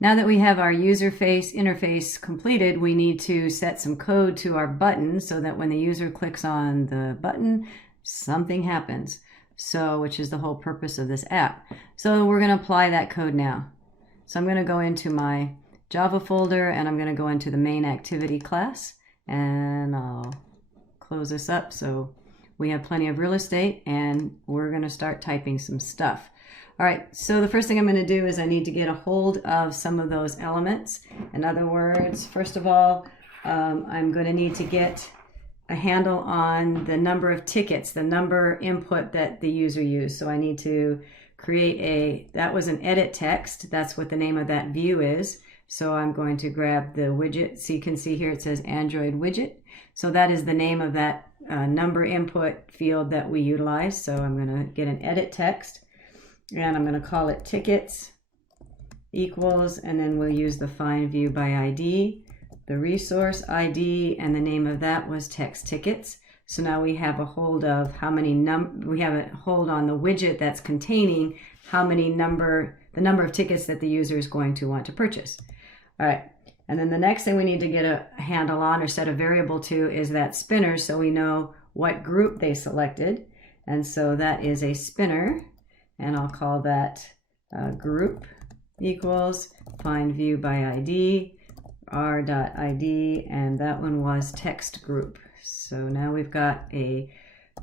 Now that we have our user interface completed, we need to set some code to our button so that when the user clicks on the button, something happens. So, which is the whole purpose of this app. So we're going to apply that code now. So I'm going to go into my Java folder and I'm going to go into the main activity class, and I'll close this up so we have plenty of real estate, and we're going to start typing some stuff. All right, so the first thing I'm going to do is I need to get a hold of some of those elements. In other words, first of all, I'm going to need to get a handle on the number of tickets, the number input that the user used. So I need to create that was an edit text. That's what the name of that view is. So I'm going to grab the widget. So you can see here it says Android widget. So that is the name of that number input field that we utilize. So I'm going to get an edit text. And I'm going to call it tickets equals, and then we'll use the find view by ID, the resource ID, and the name of that was text tickets. So now we have a hold of how many we have a hold on the widget that's containing how many the number of tickets that the user is going to want to purchase. All right. And then the next thing we need to get a handle on or set a variable to is that spinner, so we know what group they selected. And so that is a spinner. And I'll call that group equals find view by ID, r.id, and that one was text group. So now we've got a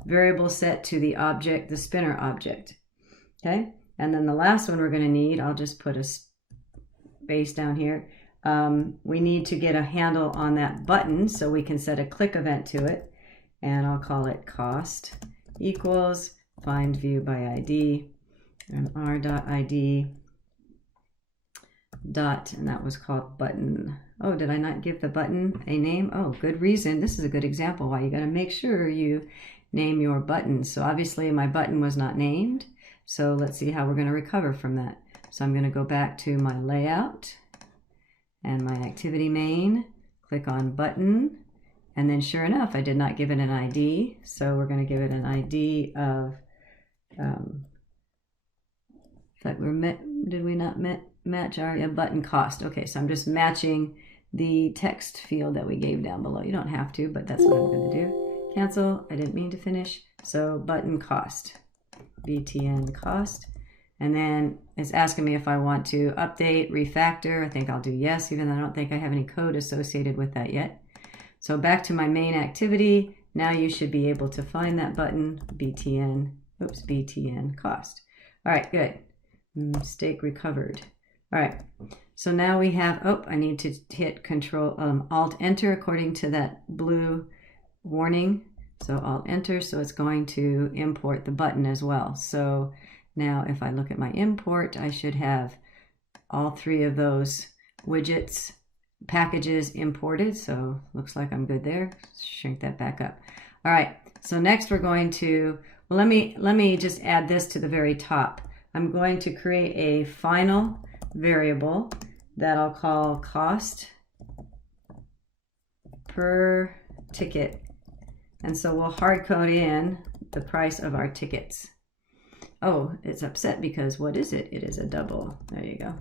variable set to the object, the spinner object. Okay, and then the last one we're going to need, I'll just put a space down here. We need to get a handle on that button so we can set a click event to it, and I'll call it cost equals find view by ID. And r.id dot, and that was called button. Oh, did I not give the button a name? Oh, good reason. This is a good example why you got to make sure you name your button. So obviously my button was not named. So let's see how we're going to recover from that. So I'm going to go back to my layout and my activity main, click on button, and then sure enough, I did not give it an ID. So we're going to give it an ID of did we not match our button cost? Okay, so I'm just matching the text field that we gave down below. You don't have to, but that's what I'm going to do. Cancel, I didn't mean to finish. So button cost, btn cost. And then it's asking me if I want to update, refactor. I think I'll do yes, even though I don't think I have any code associated with that yet. So back to my main activity. Now you should be able to find that button, btn cost. All right, good. Mistake recovered. All right, so now we have, I need to hit Control Alt Enter according to that blue warning. So Alt Enter, so it's going to import the button as well. So now if I look at my import, I should have all three of those widgets packages imported. So looks like I'm good there. Shrink that back up. All right, so next we're going to, well, let me just add this to the very top. I'm going to create a final variable that I'll call cost per ticket. And so we'll hard code in the price of our tickets. Oh, it's upset because what is it? It is a double. There you go.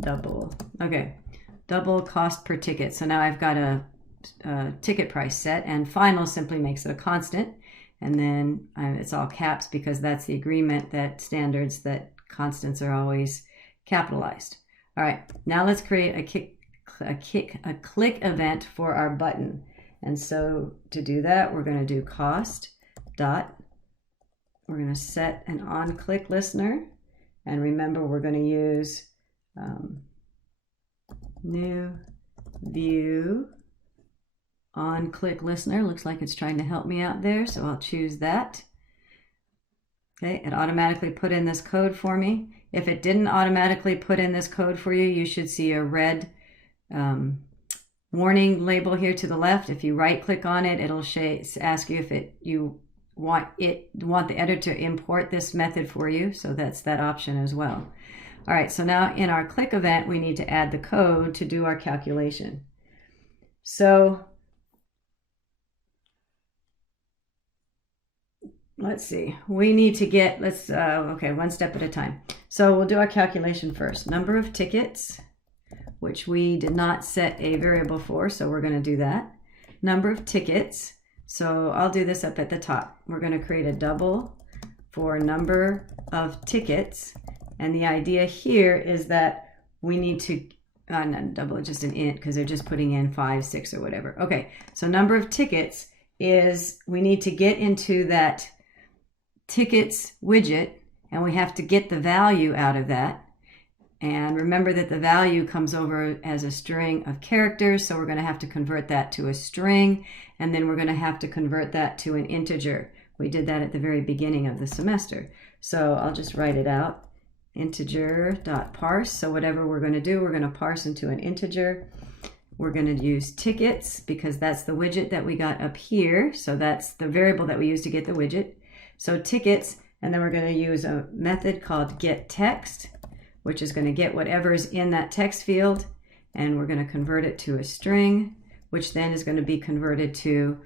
Double. Okay. Double cost per ticket. So now I've got a ticket price set, and final simply makes it a constant. And then it's all caps because that's the agreement that standards that constants are always capitalized. All right, now let's create a click event for our button. And so to do that, we're going to do cost dot. We're going to set an on click listener, and remember we're going to use new view on click listener. Looks like it's trying to help me out there, so I'll choose that. Okay, it automatically put in this code for me. If it didn't automatically put in this code for you, you should see a red warning label here to the left. If you right click on it, it'll ask you if you want the editor to import this method for you. So that's that option as well. All right, so now in our click event, we need to add the code to do our calculation. So let's see, we need to get, okay, one step at a time. So we'll do our calculation first. Number of tickets, which we did not set a variable for, so we're going to do that. Number of tickets, so I'll do this up at the top. We're going to create a double for number of tickets, and the idea here is that we need to, not double, just an int, because they're just putting in 5, 6, or whatever. Okay, so number of tickets is, we need to get into that tickets widget, and we have to get the value out of that. And remember that the value comes over as a string of characters, so we're going to have to convert that to a string, and then we're going to have to convert that to an integer. We did that at the very beginning of the semester. So I'll just write it out. Integer.parse. So whatever we're going to do, we're going to parse into an integer. We're going to use tickets because that's the widget that we got up here. So that's the variable that we use to get the widget. So tickets, and then we're going to use a method called getText, which is going to get whatever's in that text field, and we're going to convert it to a string, which then is going to be converted to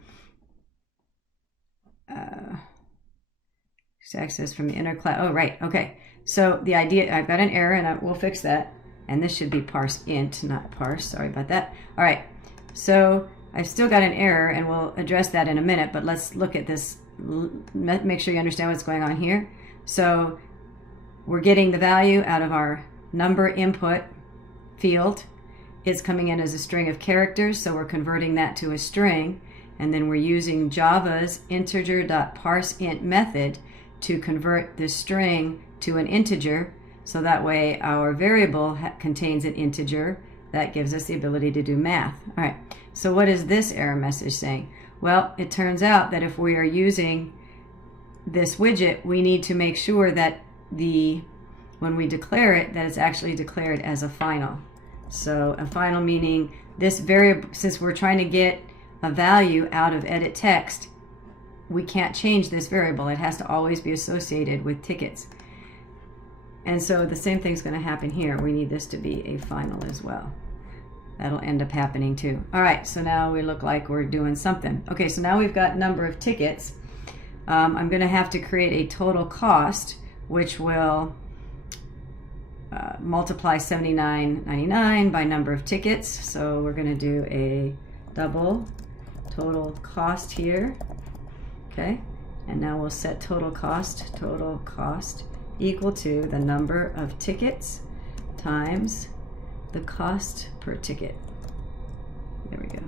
access from the inner class. Oh, right. Okay. So the idea, I've got an error, and we'll fix that. And this should be parse int, not parse. Sorry about that. All right. So I've still got an error, and we'll address that in a minute, but let's look at this. Make sure you understand what's going on here. So we're getting the value out of our number input field. It's coming in as a string of characters, so we're converting that to a string, and then we're using Java's integer.parseInt method to convert this string to an integer, so that way our variable contains an integer. That gives us the ability to do math. All right, so what is this error message saying? Well, it turns out that if we are using this widget, we need to make sure that when we declare it, that it's actually declared as a final. So a final meaning this variable, since we're trying to get a value out of edit text, we can't change this variable. It has to always be associated with tickets. And so the same thing's going to happen here. We need this to be a final as well. That'll end up happening too. All right, so now we look like we're doing something. Okay, so now we've got number of tickets. I'm going to have to create a total cost, which will multiply $79.99 by number of tickets. So we're going to do a double total cost here. Okay, and now we'll set total cost equal to the number of tickets times the cost per ticket. There we go.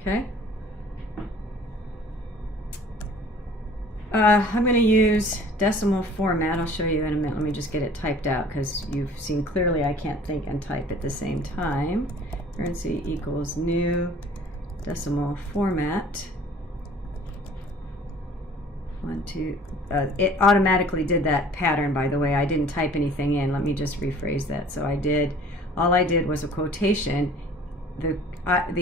Okay. I'm going to use decimal format. I'll show you in a minute. Let me just get it typed out because you've seen clearly I can't think and type at the same time. Currency equals new decimal format. It automatically did that pattern, by the way. I didn't type anything in. Let me just rephrase that. So all I did was a quotation. The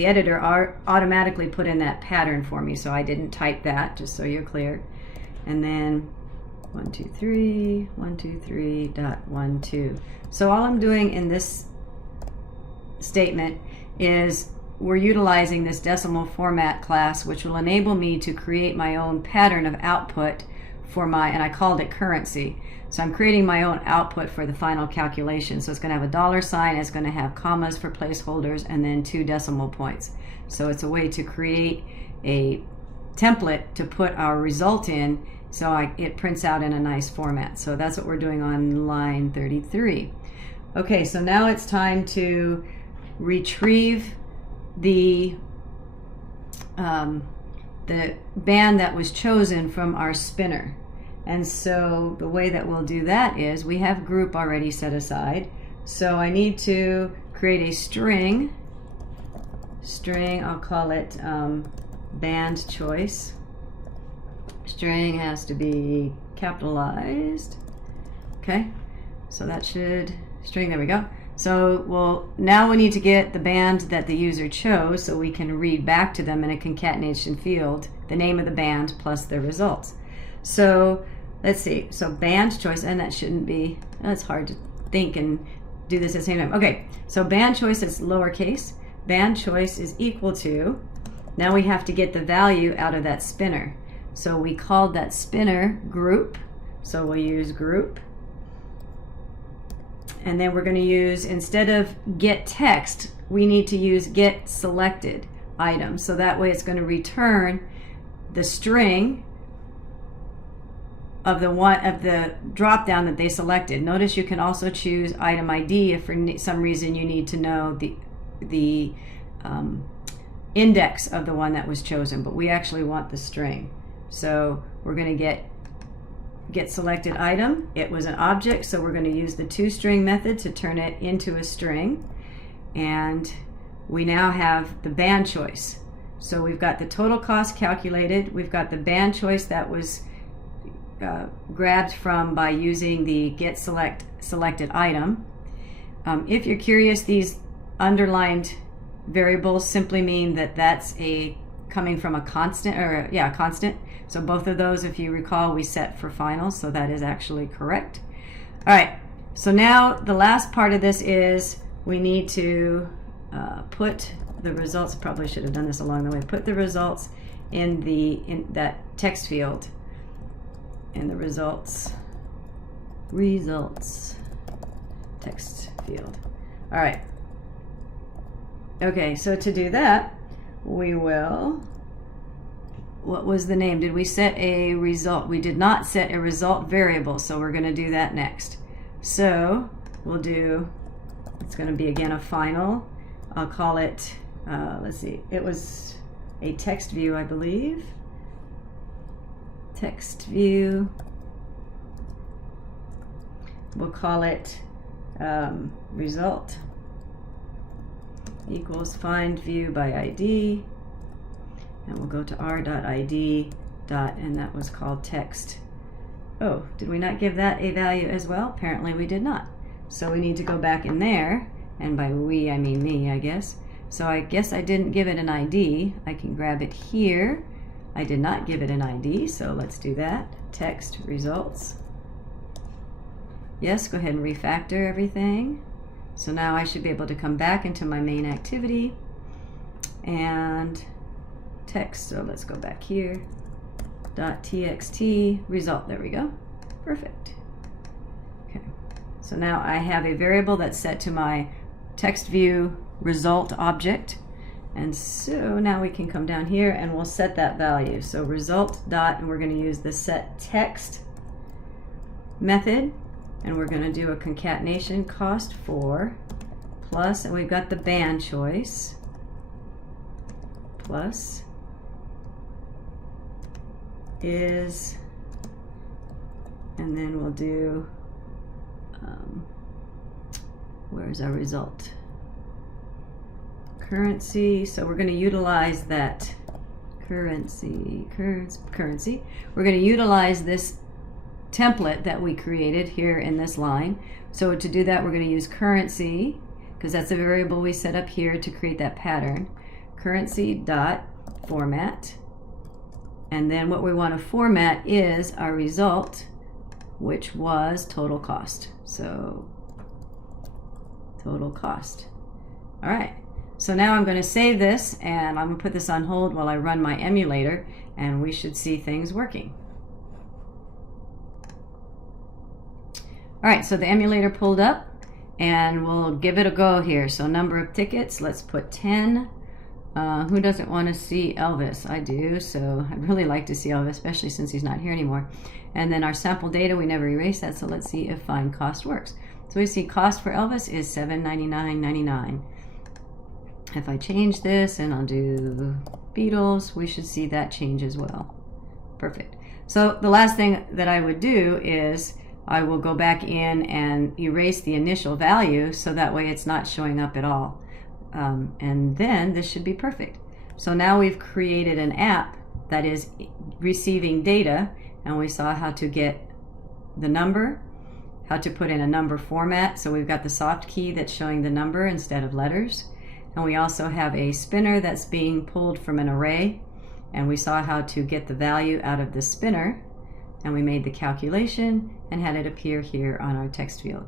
editor automatically put in that pattern for me, so I didn't type that, just so you're clear. And then 123, 123.12. So all I'm doing in this statement is we're utilizing this decimal format class, which will enable me to create my own pattern of output for and I called it currency. So I'm creating my own output for the final calculation. So it's going to have a $sign, it's going to have commas for placeholders, and then 2 decimal points. So it's a way to create a template to put our result in, so it prints out in a nice format. So that's what we're doing on line 33. Okay, so now it's time to retrieve the band that was chosen from our spinner. And so the way that we'll do that is we have group already set aside. So I need to create a string, I'll call it band choice. String has to be capitalized. Okay, so that should, string, there we go. So now we need to get the band that the user chose so we can read back to them in a concatenation field the name of the band plus their results. So let's see, so band choice, and that shouldn't be, that's hard to think and do this at the same time. Okay, so band choice is lowercase, band choice is equal to, now we have to get the value out of that spinner. So we called that spinner group, so we'll use group, And then we're going to use, instead of get text, we need to use get selected item. So that way it's going to return the string of the drop down that they selected. Notice you can also choose item ID if for some reason you need to know the index of the one that was chosen, but we actually want the string. So we're going to get selected item. It was an object, so we're going to use the toString method to turn it into a string. And we now have the band choice. So we've got the total cost calculated. We've got the band choice that was grabbed from by using the get selected item. If you're curious, these underlined variables simply mean that that's coming from a constant, or constant. So both of those, if you recall, we set for final, so that is actually correct. All right, so now the last part of this is we need to put the results. Probably should have done this along the way. Put the results in that text field, in the results text field. All right. Okay, so to do that, we will, what was the name? Did we set a result? We did not set a result variable, so we're going to do that next. So we'll do, it's going to be again a final. I'll call it, let's see, it was a text view, I believe. Text view. We'll call it result equals find view by ID, and we'll go to r.id and that was called text. Oh, did we not give that a value as well? Apparently we did not. So we need to go back in there, and by we I mean me, I guess. So I guess I didn't give it an ID. I can grab it here. I did not give it an ID, so let's do that. Text results. Yes, go ahead and refactor everything. So now I should be able to come back into my main activity and text. So let's go back here. .txt result. There we go. Perfect. Okay. So now I have a variable that's set to my text view result object. And so now we can come down here and we'll set that value. So result dot, and we're going to use the set text method. And we're going to do a concatenation cost for plus, and we've got the band choice, plus is, and then we'll do, where's our result? Currency. So we're going to utilize that currency. We're going to utilize this template that we created here in this line. So to do that, we're going to use currency, because that's a variable we set up here to create that pattern. Currency dot format, and then what we want to format is our result, which was total cost. So total cost. All right. So now I'm going to save this, and I'm going to put this on hold while I run my emulator, and we should see things working. All right, so the emulator pulled up, and we'll give it a go here. So number of tickets, let's put 10. Who doesn't want to see Elvis? I do, so I'd really like to see Elvis, especially since he's not here anymore. And then our sample data, we never erased that, so let's see if find cost works. So we see cost for Elvis is $7.99.99. If I change this and I'll do Beatles, we should see that change as well. Perfect. So the last thing that I would do is I will go back in and erase the initial value, so that way it's not showing up at all. And then this should be perfect. So now we've created an app that is receiving data, and we saw how to get the number, how to put in a number format. So we've got the soft key that's showing the number instead of letters. And we also have a spinner that's being pulled from an array, and we saw how to get the value out of the spinner, and we made the calculation and had it appear here on our text field.